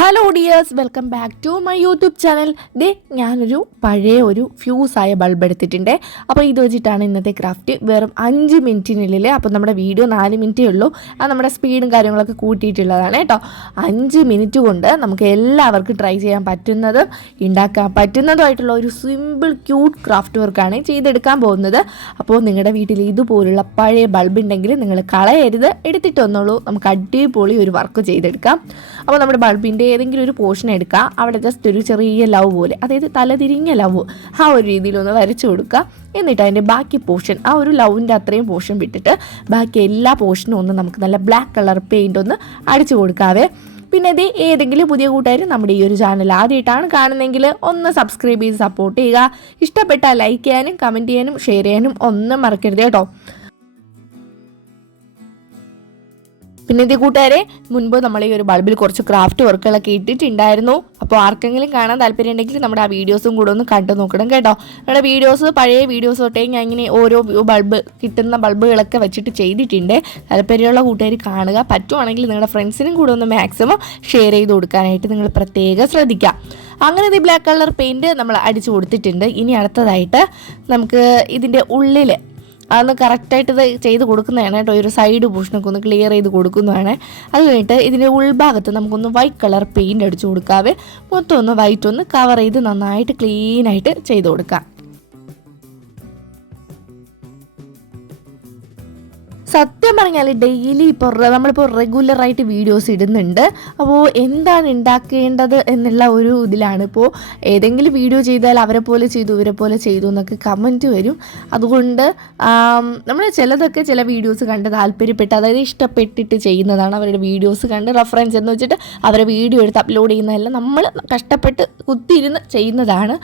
Hello dears welcome back to my YouTube channel ദേ ഞാനൊരു പഴയ ഒരു ഫ്യൂസായ ബൾബ് എടുത്തിട്ടുണ്ട്. അപ്പോൾ ഇത് വെച്ചിട്ടാണ് ഇന്നത്തെ ക്രാഫ്റ്റ് വെറും അഞ്ച് മിനിറ്റിനുള്ളിൽ അപ്പോൾ നമ്മുടെ വീഡിയോ നാല് മിനിറ്റേ ഉള്ളൂ. അത് നമ്മുടെ സ്പീഡും കാര്യങ്ങളൊക്കെ കൂട്ടിയിട്ടുള്ളതാണ് കേട്ടോ. അഞ്ച് മിനിറ്റ് കൊണ്ട് നമുക്ക് എല്ലാവർക്കും ട്രൈ ചെയ്യാൻ പറ്റുന്നതും ഉണ്ടാക്കാൻ പറ്റുന്നതുമായിട്ടുള്ള ഒരു സിമ്പിൾ ക്യൂട്ട് ക്രാഫ്റ്റ് വർക്കാണ് ചെയ്തെടുക്കാൻ പോകുന്നത്. അപ്പോൾ നിങ്ങളുടെ വീട്ടിൽ ഇതുപോലുള്ള പഴയ ബൾബ് ഉണ്ടെങ്കിൽ നിങ്ങൾ കളയരുത്. എടുത്തിട്ട് വന്നോളൂ നമുക്ക് അടിപൊളി ഒരു വർക്ക് ചെയ്തെടുക്കാം. അപ്പോൾ നമ്മുടെ ബൾബിന്റെ ഏതെങ്കിലും ഒരു പോർഷൻ എടുക്കുക അവിടെ ജസ്റ്റ് ഒരു ചെറിയ ലവ് പോലെ അതായത് തലതിരിഞ്ഞ ലവ് ആ ഒരു രീതിയിലൊന്ന് വരച്ചു കൊടുക്കുക എന്നിട്ട് അതിന്റെ ബാക്കി പോർഷൻ ആ ഒരു ലവിന്റെ അത്രയും പോർഷൻ വിട്ടിട്ട് ബാക്കി എല്ലാ പോർഷനും ഒന്ന് നമുക്ക് നല്ല ബ്ലാക്ക് കളർ പെയിന്റ് ഒന്ന് അടിച്ചു കൊടുക്കാവേ. പിന്നെ ഇത് ഏതെങ്കിലും പുതിയ കൂട്ടുകാർ നമ്മുടെ ഈ ഒരു ചാനൽ ആദ്യമായിട്ടാണ് കാണുന്നതെങ്കിൽ ഒന്ന് സബ്സ്ക്രൈബ് ചെയ്ത് സപ്പോർട്ട് ചെയ്യുക. ഇഷ്ടപ്പെട്ടാൽ ലൈക്ക് ചെയ്യാനും കമന്റ് ചെയ്യാനും ഷെയർ ചെയ്യാനും ഒന്നും മറക്കരുത് കേട്ടോ. പിന്നെ ഇത് കൂട്ടുകാരെ മുൻപ് നമ്മൾ ഈ ഒരു ബൾബിൽ കുറച്ച് ക്രാഫ്റ്റ് വർക്കുകളൊക്കെ ഇട്ടിട്ടുണ്ടായിരുന്നു. അപ്പോൾ ആർക്കെങ്കിലും കാണാൻ താല്പര്യം ഉണ്ടെങ്കിൽ നമ്മുടെ ആ വീഡിയോസും കൂടെ ഒന്ന് കണ്ടു നോക്കണം കേട്ടോ. നമ്മുടെ വീഡിയോസ് പഴയ വീഡിയോസ് തൊട്ടേ ഞാൻ ഇങ്ങനെ ഓരോ ബൾബ് കിട്ടുന്ന ബൾബുകളൊക്കെ വെച്ചിട്ട് ചെയ്തിട്ടുണ്ട്. താല്പര്യമുള്ള കൂട്ടുകാർ കാണുക. പറ്റുവാണെങ്കിൽ നിങ്ങളുടെ ഫ്രണ്ട്സിനും കൂടെ ഒന്ന് മാക്സിമം ഷെയർ ചെയ്ത് കൊടുക്കാനായിട്ട് നിങ്ങൾ പ്രത്യേകം ശ്രദ്ധിക്കുക അങ്ങനെ ഇത് ബ്ലാക്ക് കളർ പെയിന്റ് നമ്മൾ അടിച്ചു കൊടുത്തിട്ടുണ്ട്. ഇനി അടുത്തതായിട്ട് നമുക്ക് ഇതിന്റെ ഉള്ളിൽ അതൊന്ന് കറക്റ്റായിട്ട് ഇത് ചെയ്ത് കൊടുക്കുന്നതാണ് കേട്ടോ. ഒരു സൈഡ് പോർഷനൊക്കെ ഒന്ന് ക്ലിയർ ചെയ്ത് കൊടുക്കുന്നതാണ്. അത് കഴിഞ്ഞിട്ട് ഇതിന്റെ ഉൾഭാഗത്ത് നമുക്കൊന്ന് വൈറ്റ് കളർ പെയിന്റ് അടിച്ചു കൊടുക്കാവേ. മൊത്തം ഒന്ന് വൈറ്റ് ഒന്ന് കവർ ചെയ്ത് നന്നായിട്ട് ക്ലീനായിട്ട് ചെയ്ത് കൊടുക്കാം. സത്യം പറഞ്ഞാൽ ഡെയിലി ഇപ്പോൾ നമ്മളിപ്പോൾ റെഗുലറായിട്ട് വീഡിയോസ് ഇടുന്നുണ്ട്. അപ്പോൾ എന്താണ് ഉണ്ടാക്കേണ്ടത് എന്നുള്ള ഒരു ഇതിലാണ്. ഇപ്പോൾ ഏതെങ്കിലും വീഡിയോ ചെയ്താൽ അവരെ പോലെ ചെയ്തു ഇവരെ പോലെ ചെയ്തു എന്നൊക്കെ കമന്റ് വരും. അതുകൊണ്ട് നമ്മൾ ചിലതൊക്കെ ചില വീഡിയോസ് കണ്ട് താല്പര്യപ്പെട്ട് അതായത് ഇഷ്ടപ്പെട്ടിട്ട് ചെയ്യുന്നതാണ് അവരുടെ വീഡിയോസ് കണ്ട് റെഫറൻസ് എന്ന് വെച്ചിട്ട് അവരെ വീഡിയോ എടുത്ത് അപ്ലോഡ് ചെയ്യുന്നതല്ല നമ്മൾ കഷ്ടപ്പെട്ട് കുത്തിയിരുന്ന് ചെയ്യുന്നതാണ്.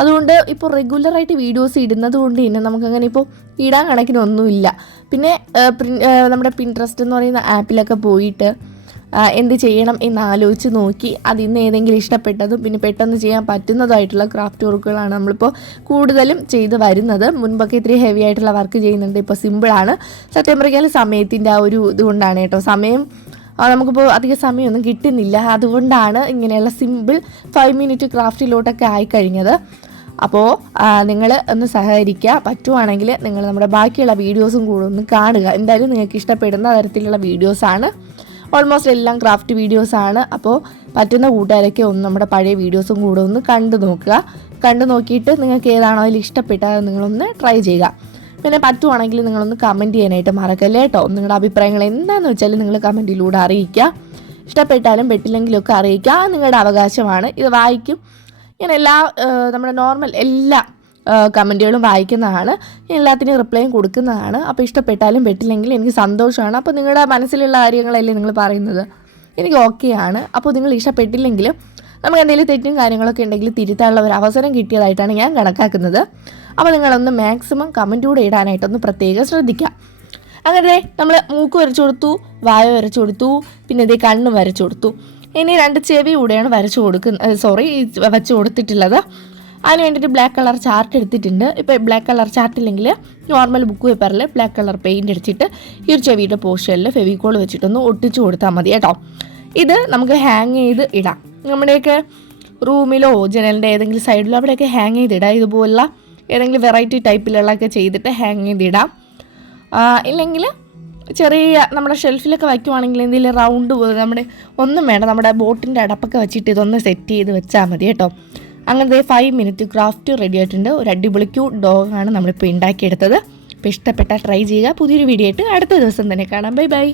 അതുകൊണ്ട് ഇപ്പോൾ റെഗുലറായിട്ട് വീഡിയോസ് ഇടുന്നത് കൊണ്ട് തന്നെ നമുക്കങ്ങനെ ഇപ്പോൾ ഇടാൻ കണക്കിനൊന്നുമില്ല പിന്നെ നമ്മുടെ പിൻട്രസ്റ്റ് എന്ന് പറയുന്ന ആപ്പിലൊക്കെ പോയിട്ട് എന്ത് ചെയ്യണം എന്ന് ആലോചിച്ച് നോക്കി അതിൽ നിന്ന് ഏതെങ്കിലും ഇഷ്ടപ്പെട്ടതും പിന്നെ പെട്ടെന്ന് ചെയ്യാൻ പറ്റുന്നതായിട്ടുള്ള ക്രാഫ്റ്റ് വർക്കുകളാണ് നമ്മളിപ്പോൾ കൂടുതലും ചെയ്ത് വരുന്നത്. മുൻപൊക്കെ ഇത്രയും ഹെവി ആയിട്ടുള്ള വർക്ക് ചെയ്യുന്നുണ്ട്. ഇപ്പോൾ സിമ്പിളാണ് സത്യം സമയത്തിന്റെ ആ ഒരു ഇതുകൊണ്ടാണ് കേട്ടോ. സമയം നമുക്കിപ്പോൾ അധിക സമയമൊന്നും കിട്ടുന്നില്ല. അതുകൊണ്ടാണ് ഇങ്ങനെയുള്ള സിമ്പിൾ ഫൈവ് മിനിറ്റ് ക്രാഫ്റ്റിലോട്ടൊക്കെ ആയിക്കഴിഞ്ഞത് അപ്പോൾ നിങ്ങൾ ഒന്ന് സഹകരിക്കുക പറ്റുവാണെങ്കിൽ നിങ്ങൾ നമ്മുടെ ബാക്കിയുള്ള വീഡിയോസും കൂടെ ഒന്ന് കാണുക. എന്തായാലും നിങ്ങൾക്ക് ഇഷ്ടപ്പെടുന്ന തരത്തിലുള്ള വീഡിയോസാണ്. ഓൾമോസ്റ്റ് എല്ലാം ക്രാഫ്റ്റ് വീഡിയോസാണ്. അപ്പോൾ പറ്റുന്ന കൂട്ടുകാരൊക്കെ ഒന്ന് നമ്മുടെ പഴയ വീഡിയോസും കൂടെ ഒന്ന് കണ്ടു നോക്കുക. കണ്ടു നോക്കിയിട്ട് നിങ്ങൾക്ക് ഏതാണോ അതിൽ ഇഷ്ടപ്പെട്ടത് നിങ്ങളൊന്ന് ട്രൈ ചെയ്യുക. പിന്നെ പറ്റുവാണെങ്കിൽ നിങ്ങളൊന്ന് കമന്റ് ചെയ്യാനായിട്ട് മറക്കല്ലേ കേട്ടോ. നിങ്ങളുടെ അഭിപ്രായങ്ങൾ എന്താണെന്ന് വെച്ചാൽ നിങ്ങൾ കമന്റിലൂടെ അറിയിക്കുക. ഇഷ്ടപ്പെട്ടാലും പെട്ടില്ലെങ്കിലും ഒക്കെ അറിയിക്കുക നിങ്ങളുടെ അവകാശമാണ്. ഇത് വായിക്കും. ഞാൻ എല്ലാ നമ്മുടെ നോർമൽ എല്ലാ കമന്റുകളും വായിക്കുന്നതാണ്. എല്ലാത്തിനും റിപ്ലൈയും കൊടുക്കുന്നതാണ്. അപ്പോൾ ഇഷ്ടപ്പെട്ടാലും പെട്ടില്ലെങ്കിലും എനിക്ക് സന്തോഷമാണ്. അപ്പോൾ നിങ്ങളുടെ മനസ്സിലുള്ള കാര്യങ്ങളല്ലേ നിങ്ങൾ പറയുന്നത്. എനിക്ക് ഓക്കെയാണ്. അപ്പോൾ നിങ്ങൾ ഇഷ്ടപ്പെട്ടില്ലെങ്കിലും നമുക്ക് എന്തെങ്കിലും തെറ്റും കാര്യങ്ങളൊക്കെ ഉണ്ടെങ്കിൽ തിരുത്താനുള്ള ഒരു അവസരം കിട്ടിയതായിട്ടാണ് ഞാൻ കണക്കാക്കുന്നത്. അപ്പോൾ നിങ്ങളൊന്ന് മാക്സിമം കമന്റ് കൂടെ ഇടാനായിട്ടൊന്ന് പ്രത്യേകം ശ്രദ്ധിക്കാം അങ്ങനെ നമ്മൾ മൂക്ക് വരച്ചു കൊടുത്തു വായ വരച്ചു കൊടുത്തു പിന്നെ ഇതേ കണ്ണ് വരച്ചു കൊടുത്തു. ഇനി രണ്ട് ചെവി കൂടെയാണ് വരച്ചു കൊടുക്കുന്ന സോറി വെച്ച് കൊടുത്തിട്ടുള്ളത്. അതിന് വേണ്ടിയിട്ട് ബ്ലാക്ക് കളർ ചാർട്ട് എടുത്തിട്ടുണ്ട്. ഇപ്പോൾ ബ്ലാക്ക് കളർ ചാർട്ട് ഇല്ലെങ്കിൽ നോർമൽ ബുക്ക് പേപ്പറിൽ ബ്ലാക്ക് കളർ പെയിന്റ് അടിച്ചിട്ട് ഈ ഒരു ചെവിയുടെ പോർഷനിൽ ഫെവിക്കോൾ വെച്ചിട്ടൊന്ന് ഒട്ടിച്ചു കൊടുത്താൽ മതി കേട്ടോ. ഇത് നമുക്ക് ഹാങ് ചെയ്ത് ഇടാം. നമ്മുടെയൊക്കെ റൂമിലോ ജനലിന്റെ ഏതെങ്കിലും സൈഡിലോ അവിടെയൊക്കെ ഹാങ് ചെയ്തിടാം ഇതുപോലുള്ള ഏതെങ്കിലും വെറൈറ്റി ടൈപ്പിലുള്ളതൊക്കെ ചെയ്തിട്ട് ഹാങ് ചെയ്തിടാം ഇല്ലെങ്കിൽ ചെറിയ നമ്മുടെ ഷെൽഫിലൊക്കെ വയ്ക്കുവാണെങ്കിൽ എന്തെങ്കിലും റൗണ്ട് പോലെ നമ്മുടെ ഒന്നും വേണ്ട നമ്മുടെ ബോട്ടിന്റെ അടപ്പൊക്കെ വെച്ചിട്ട് ഇതൊന്ന് സെറ്റ് ചെയ്ത് വെച്ചാൽ മതി കേട്ടോ. അങ്ങനത്തെ ഫൈവ് മിനിറ്റ് ക്രാഫ്റ്റ് റെഡി ആയിട്ടുണ്ട്. ഒരു അടിപൊളി ക്യൂട്ട് ഡോഗാണ് നമ്മളിപ്പോൾ ഉണ്ടാക്കിയെടുത്തത്. അപ്പോൾ ഇഷ്ടപ്പെട്ട ട്രൈ ചെയ്യുക. പുതിയൊരു വീഡിയോ ആയിട്ട് അടുത്ത ദിവസം തന്നെ കാണാം. Bye bye